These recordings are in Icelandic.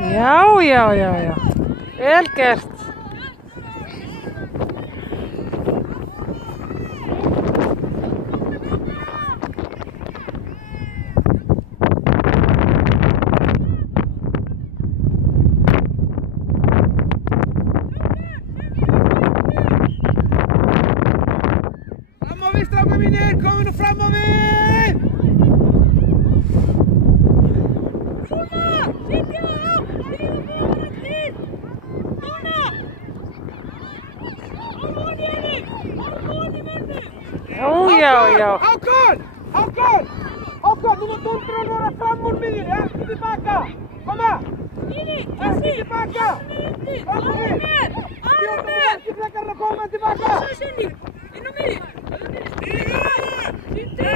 Já, já, já, já. Vel gert. Fram á við, strákar mínir, komið nú fram á við! Núna! Sittu það á! Stíðu búið til! Núna! Hákon í henni! Hákon í mönnum! Já, já, já. Hákon! Hákon! Hákon, þú mátt dundra og núna fram úr miðjunni, ekki tilbaka! Koma! Ekki tilbaka! Fram á við! Bjóta ekki frekar að koma tilbaka! Inn á miðju! Sýndu!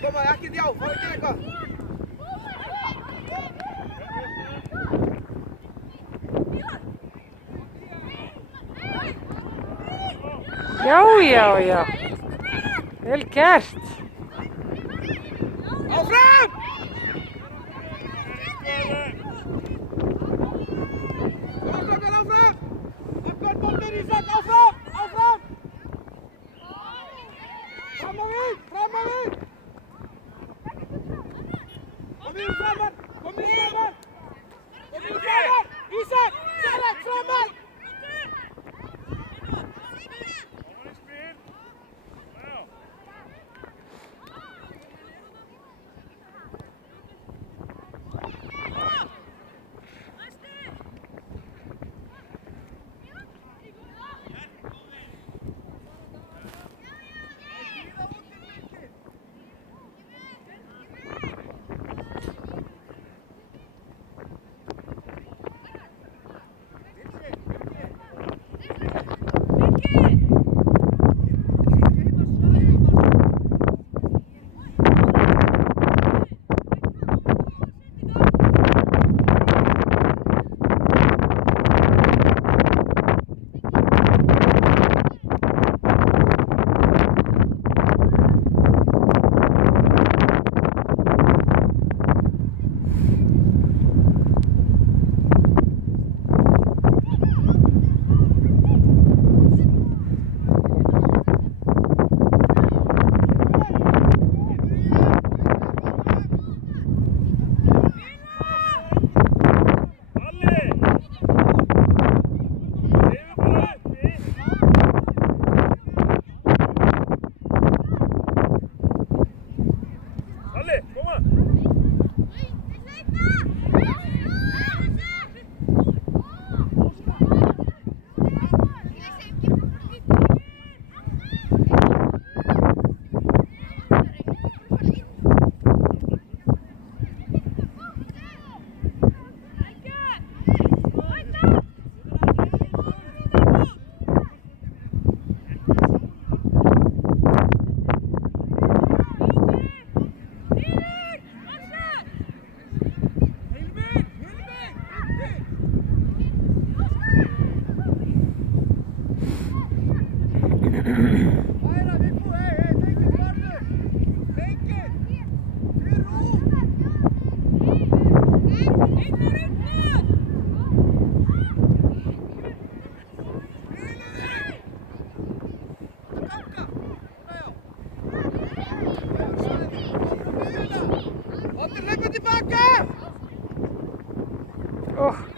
Koma, ekkert já, fara að gera eitthvað! Já, já, já. Vel gert. Áfram! Koma strákar, áfram! Okkar boltinn Ísak, áfram! Áfram! Fram á við! Fram á við! Komið í framar! Komið í framar! Komið í framar! Ísak! Sælægt framar!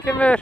Kemur.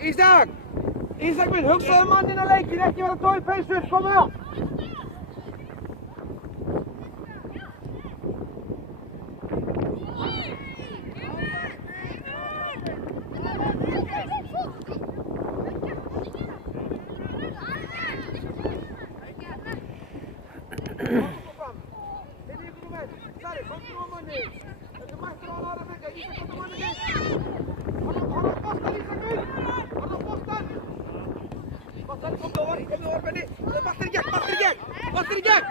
Ísak! Ísak minn, hugsaðu manninn að leikin, ekki vera tói peysur, koma! Sari, komdu nú á manni! Þetta er mættur á hann aðra vega, Ísak komdu á manni þinn! Hann á boltan, Ísak minn! Hann á boltan! Boltan, komdu á Benni! Baltur í gegn, baltur í gegn! Baltur í gegn!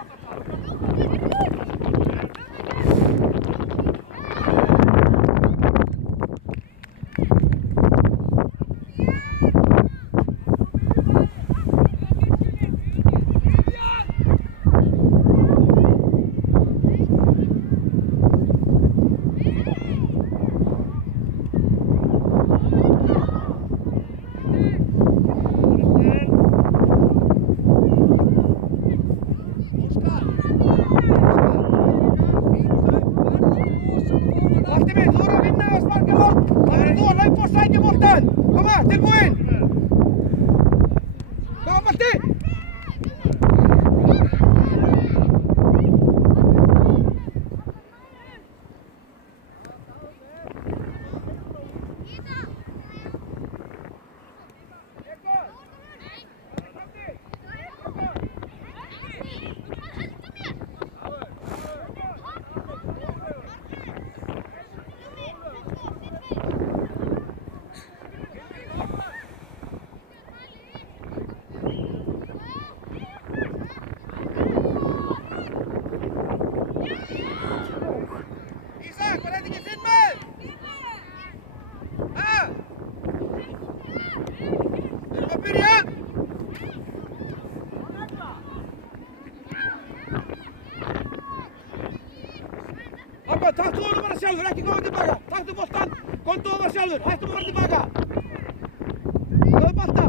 Balti minn, þú eru að vinna og sparka langt! Það verður þú að hlaupa og sækja boltan! Koma, tilbúinn! Koma, Balti! Ísak, var þetta ekki þinn maður? Ha? Erum að byrja? Abba, taktu honum bara sjálfur, ekki koma tilbaka. Taktu boltan, komdu ofar sjálfur, hættum að fara tilbaka. Góðu bolta.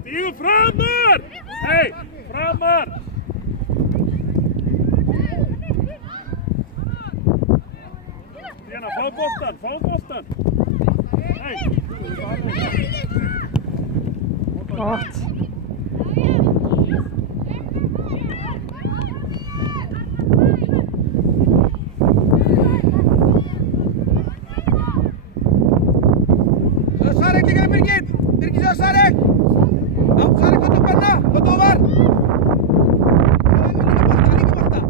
Stígu framar! Hei, framar! Stígana, fá boltan! Hei! Gott. Svo Sarek líka í Birgir! Birgir svo Sarek! Já, Sarek, komdu Benna! Komdu ofar! Líka bolta!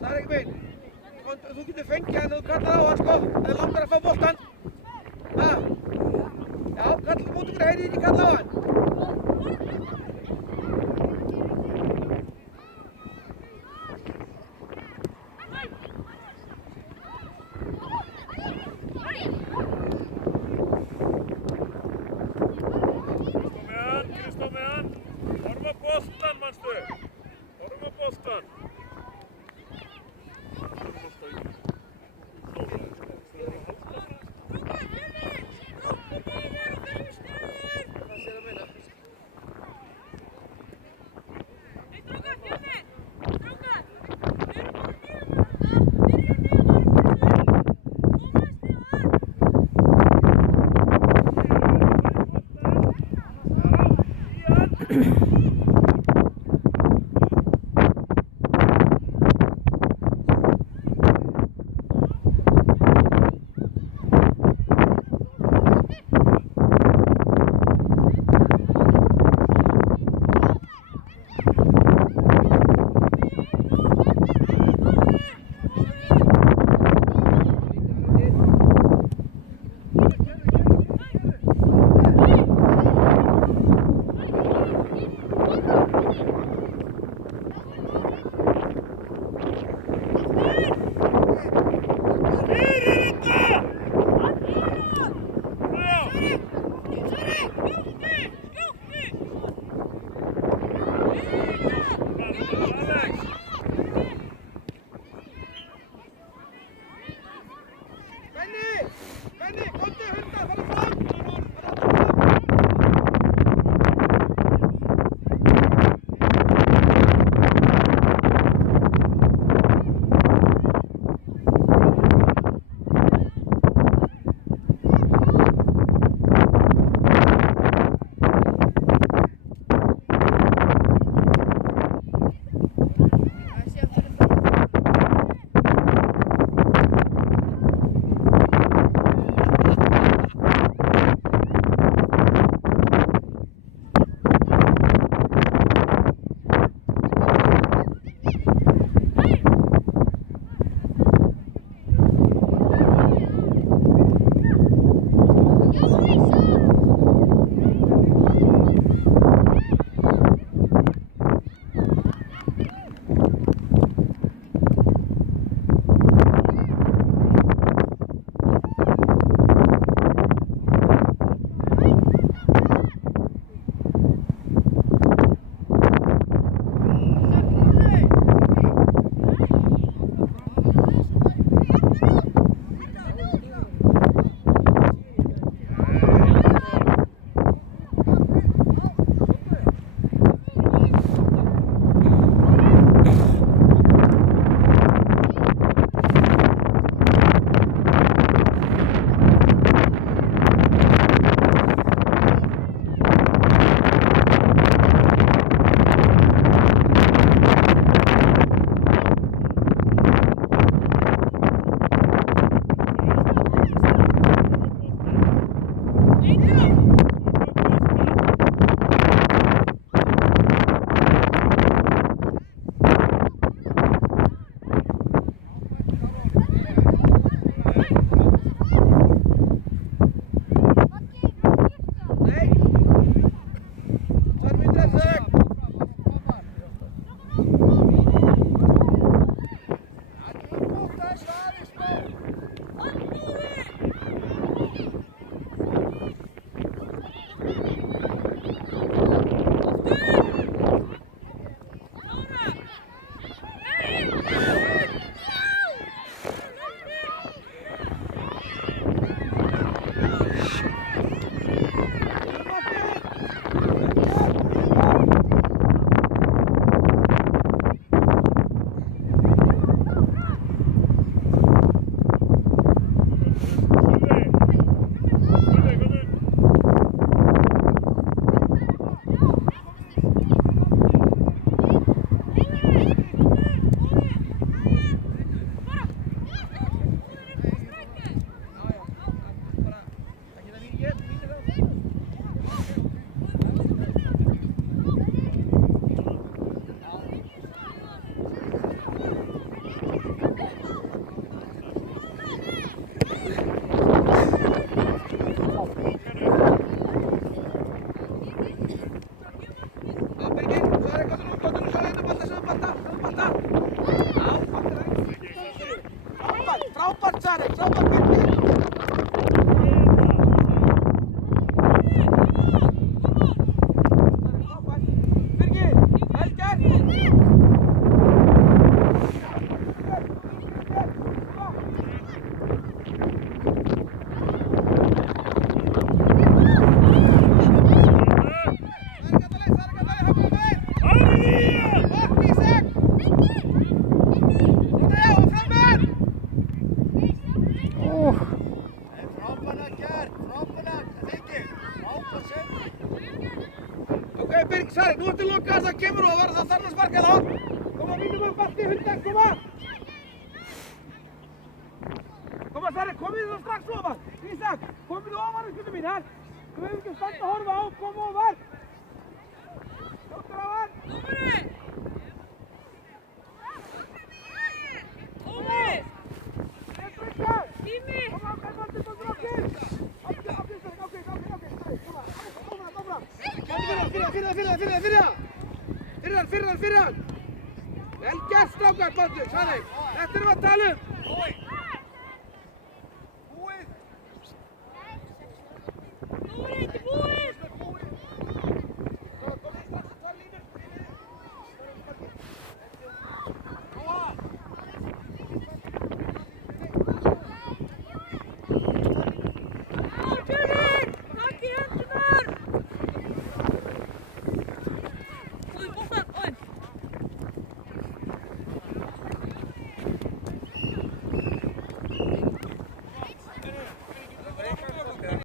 Særik minn, þú getur fengið hann ef þú kallar á hann sko, það langar að fá boltann. Ha? Já, kall út ykkur heyrið ekki kalla á hann. Kristó með hann. Horfa boltan, manstu. Horfa boltan. Frábært Sari, frábært Birgir! Frábært! Birgir, vel gert! Okei, Birgir, Sari, nú ertu lokað það kemur og það þarf að sparka þá. Koma, vínum að balti, hundar, koma! Koma, Sari, komið þú strax ofan. Ísak, komið þú ofan, skutu mín, hér. Þú hefur ekki standa að horfa á, koma ofan. Sjóttur á hann. Tími! Koma, okkar balti, balti, okkur! Fyrir hann! Vel gert strákar, Baldur, Sari! Þetta erum við að tala um!